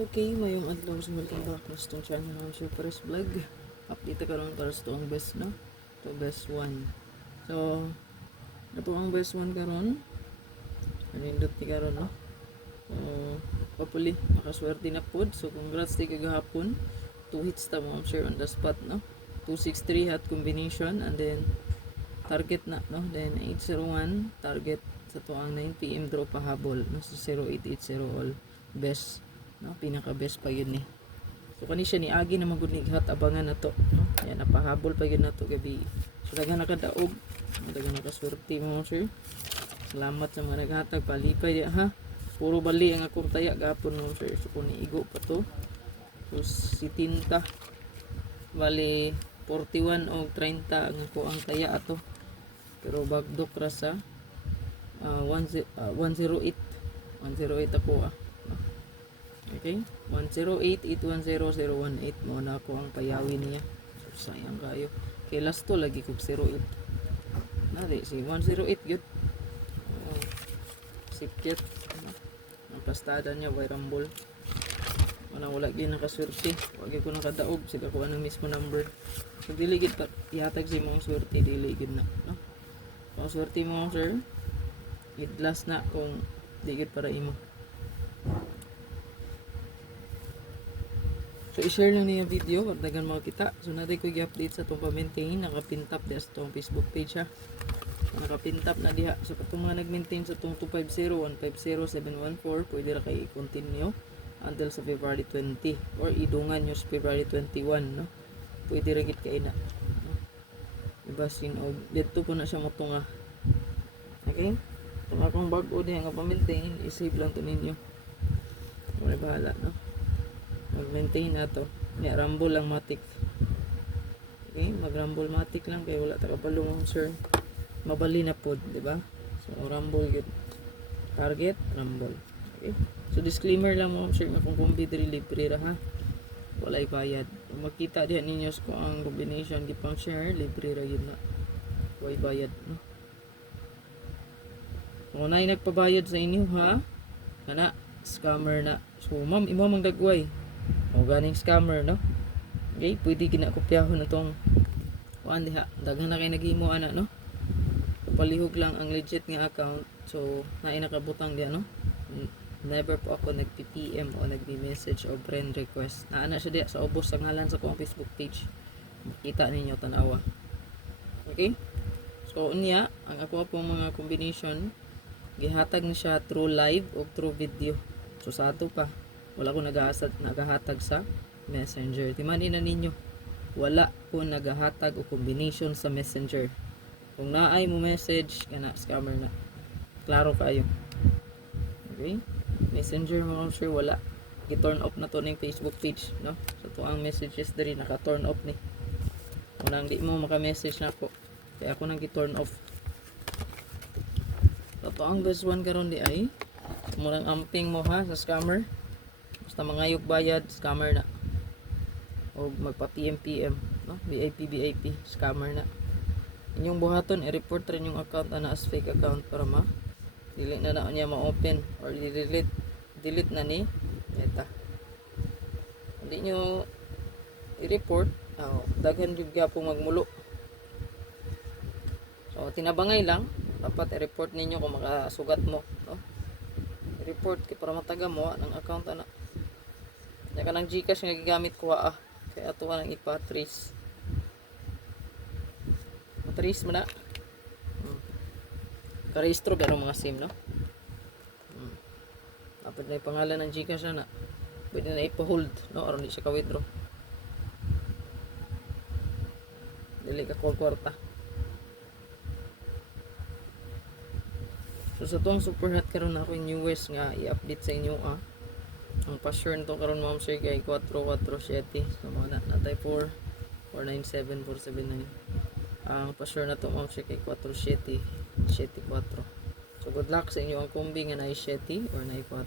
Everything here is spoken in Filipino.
Okay, mayong adlaw sa welcome back na itong channel ng Super's Vlog. Update karon para sa itong best, no? Ito best 1. So, ito ang best 1 karon. Anindot ni karon, no? So, papuli, makaswerte na pod. So, congrats di kagahapon. 2 hits ta mo, I'm sure on the spot, no? 263 hot combination and then target na, no? Then 801 target sa tuang 9 PM draw pahabol, no? So 0880 all best, no? Pinaka best pa yun ni. So kani siya ni agi na magud ni hat abangan na to, no? Yan napahabol pa yun na to gabi. So daghan nakadaog, daghan nakaswerte mo sir. Salamat sa mga naghatag palipay di ha. Puro bali ang akong taya gapon mo sir. So kung iigo pa to. So si tinta bali 41 o 30 ang ako ang taya ato. Pero bagdok ra sa 108 ako okay 108810018 mo na ako ang payawin niya. So sayang kayo kay last to lagi kog 08 na di si 108 gyud sikit ang pastada niya by rumble wala gyud nakaswerte wag ko nakadaog sila ko ang mismo number so dili gid pa ihatag si mong swerte dili gid na no kung swerte mo sir last na kung digit para imo. So i-share lang niya video para dagan makita. So natin ko i-update sa itong pa-maintain. Nakapintap diya sa itong Facebook page ha. Nakapintap na diha. So katong mga nag-maintain sa itong 250, 150, 714 pwede ra kayo i-continue until sa February 20 or idungan nyo sa February 21 no. Pwede ra gid kay na. Diba sinog. Dito po na siya motunga. Okay? Kung akong bago din nga pa-maintain, i-save lang to ninyo. Wala bahala, no? Mag-maintain na to. May rumble lang matic. Okay? Mag-rumble matic lang kaya wala takapalong sir. Mabali na pod, di ba? So, rumble yun. Target, rumble. Okay? So, disclaimer lang mo sir na kung kumbidri libre ra ha. Walay bayad. Kung makita diyan ninyo kung ang combination gipang share, libre ra yun na. Walay bayad, no? Kung na nagpabayad sa inyo ha, kana scammer na. So ma'am, imo mang dagway. O ganing scammer no. Okay, pwede ginakopyahon na tong kuan diha. Daghan na kay naghimo ana no. Palihog lang ang legit nga account. So naay nakabutang diha no. Never po ako nag-PM o nagbi-message o friend request. Naana siya diha sa ubos sa ngalan sa akong Facebook page. Makita ninyo tanawa. Okay? So unya, ang ako pong mga combination gihatag na siya through live o through video. So sa ato pa, wala ko nagahatag sa messenger. Timanin na ninyo, wala ko nagahatag o combination sa messenger. Kung naay mo message, kana scammer na. Klaro kayo. Okay? Messenger mo sure wala. I-turn off na to ng Facebook page, no? So to ang messages diri naka-turn off ni. Kung nang di mo maka-message na ako, kaya ako nang i-turn off. Ito ang best one karon di ay murang amping mo ha sa scammer. Basta mangayog bayad, scammer na. O magpa PM, no? VIP, scammer na. Inyong buhaton i-report rin yung account na as fake account para dili na niya ma-open or delete na ni meta. Hindi nyo i-report, daghan jud gyapon magmulo. So tinabangay lang dapat i-report ninyo kung makasugat mo, no? I-report kay para mataga mo ng account ana. Nya kanang GCash nga gigamit ko kay ato ka nang ipa-trace. Matrace mo na. Ka-rehistro pero mga SIM, no? Dapat na ipangalan ng GCash na. Pwede na ipa-hold, no? Aron di siya ka-withdraw. Dili ka kwarta. So sa tong super hot karon ako yung newest nga i-update sa inyo ang password nito karon ma'am sir kay 447 so mga natay 4 497 479 ang password na to ma'am sir kay 4774 so good luck sa inyo ang kombi nga na 7 or na 4